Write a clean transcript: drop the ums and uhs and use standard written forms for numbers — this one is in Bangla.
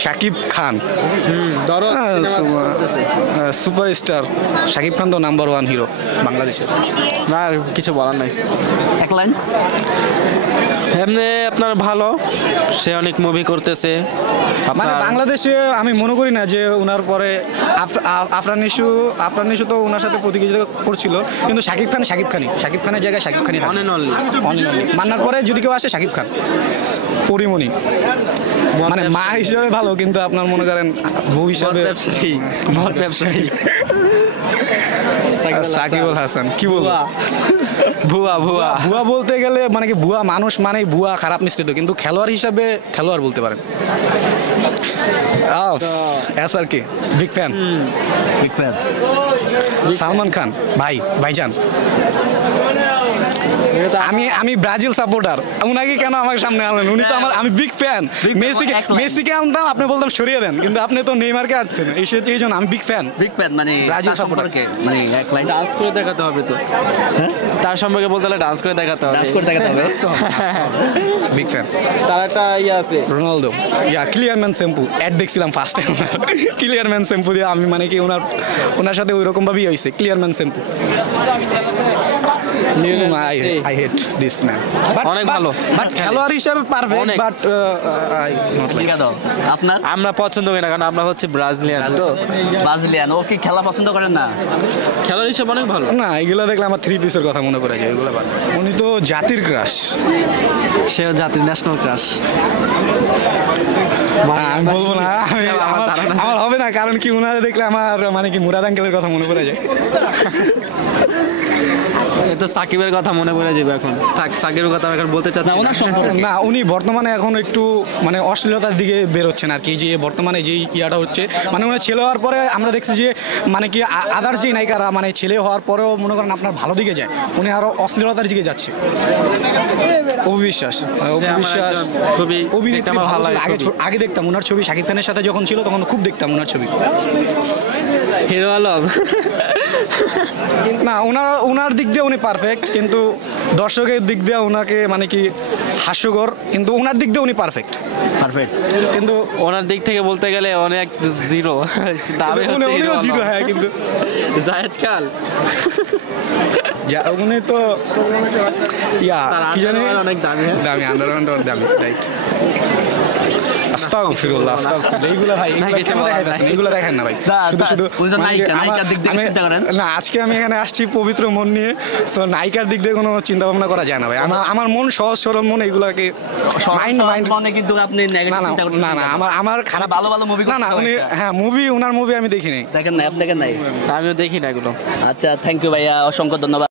শাকিব খান ধরো সুপারস্টার শাকিব খান তো নাম্বার 1 হিরো বাংলাদেশের। না আর কিছু বলার নাই। এক লাইন। এমনি আপনার ভালো, সে অনেক মুভি করতেছে। মানে বাংলাদেশে আমি মনে করি না যে ওনার পরে আফরান নিশু তো ওনার সাথে প্রতিযোগিতা করছিল, কিন্তু শাকিব খানের জায়গায় শাকিব খানই অন এন্ড অনলি। মান্নার পরে যদি কেউ আসে শাকিব খান। পরিমণি মানে মা হিসেবে ভালো, কিন্তু আপনার মনে করেন বউ হিসাবে ব্যবসায়ী সাকিবুল হাসান কি বলবো, ভুয়া বলতে গেলে মানে কি ভুয়া মানুষ মানে ভুয়া খারাপ মিশ্রিত, কিন্তু খেলোয়াড় হিসাবে খেলোয়াড় বলতে পারেন। আর কি বিগ ফ্যান। সালমান খান ভাইজান। আমি ব্রাজিল সাপোর্টার, উনাকে কেন আমার সামনে আনলেন? উনি তো আমি বিগ ফ্যান। মেসিকে আনতাম, আপনি বলতাম সরিয়ে দেন, কিন্তু আপনি তো নেইমারকে আনছেন, এই জন্য আমি বিগ ফ্যান মানে ব্রাজিল সাপোর্টার। মানে এক লাইন ডান্স করে দেখাতে হবে তো, তার সম্পর্কে বলতে হলে ডান্স করে দেখাতে হবে। Big fan. তার একটা ইয়ে আছে রোনালদো, ক্লিয়ারম্যান শ্যাম্পু অ্যাড দেখছিলাম ফার্স্ট টাইম। ক্লিয়ারম্যান শ্যাম্পু দিয়ে আমি মানে কি ওনার সাথে ওই রকম ভাবেই হয়েছে Clear Men shampoo. I hate this man. অনেক ভালো, বাট খেলোয়াড় হিসেবে পারফেক্ট, বাট আপনার? আমরা পছন্দ করি না, কারণ আমরা হচ্ছে ব্রাজিলিয়ান। তো ব্রাজিলিয়ান, ও কি খেলা পছন্দ করেন না? খেলোয়াড় হিসেবে অনেক ভালো না, এগুলো দেখলে আমার 3 পিসের কথা মনে পড়ে যায়। এগুলো উনি তো জাতির ক্রাশ, সেও জাতির ন্যাশনাল ক্রাশ। আমি বলবো না, আমার হবে না, কারণ কি উনারা দেখলে আমার মানে কি মুরাদ আঙ্কেলের কথা মনে পড়ে যায়। তো সাকিবের কথা মনে পড়ে যাবে এখন। সাকিবের কথা এখন বলতে চাচ্ছি না, ওনার সম্পর্কে না। উনি বর্তমানে এখন একটু মানে অশ্লীলতার দিকে বেরোচ্ছেন আর কি, যে বর্তমানে যেই ইয়াটা হচ্ছে, মানে উনি ছেলে হওয়ার পরে আমরা দেখছি যে মানে কি আদার যেই নায়িকারা মানে ছেলে হওয়ার পরেও মনে করেন আপনার ভালো দিকে যায়, উনি আরো অশ্লীলতার দিকে যাচ্ছে। অবিশ্বাস খুবই অভিনেত্রী ভালো। আগে দেখতাম ওনার ছবি, শাকিব খানের সাথে যখন ছিল তখন খুব দেখতাম ওনার ছবি। হিরো আলম না, ওনার দিক দিয়ে উনি পারফেক্ট, কিন্তু দর্শকের দিক দিয়ে ওনাকে মানে কি হাস্যকর, কিন্তু ওনার দিক দিয়ে উনি পারফেক্ট। কিন্তু ওনার দিক থেকে বলতে গেলে অনেক জিরো। জিরো, হ্যাঁ, কিন্তু জায়েদ খান উনি তো কি জানি অনেক দামি আন্ডারগ্রাউন্ড দামি, রাইট। আস্তাগফিরুল্লাহ, এইগুলা ভাই এগুলো দেখেন না ভাই, শুধু না। আজকে আমি এখানে আসছি পবিত্র মন নিয়ে, সো নায়িকার দিক দিয়ে কোনো চিন্তা ভাবনা করা যায় না ভাই। আমার মন সহজ সরল মন, এগুলাকে মানে কিন্তু আপনি না আমার খারাপ ভালো মুভি না উনি, হ্যাঁ ওনার মুভি আমি দেখি নাই। দেখেন নাই? আমিও দেখি না এগুলো। আচ্ছা, থ্যাংক ইউ ভাইয়া, অসংখ্য ধন্যবাদ।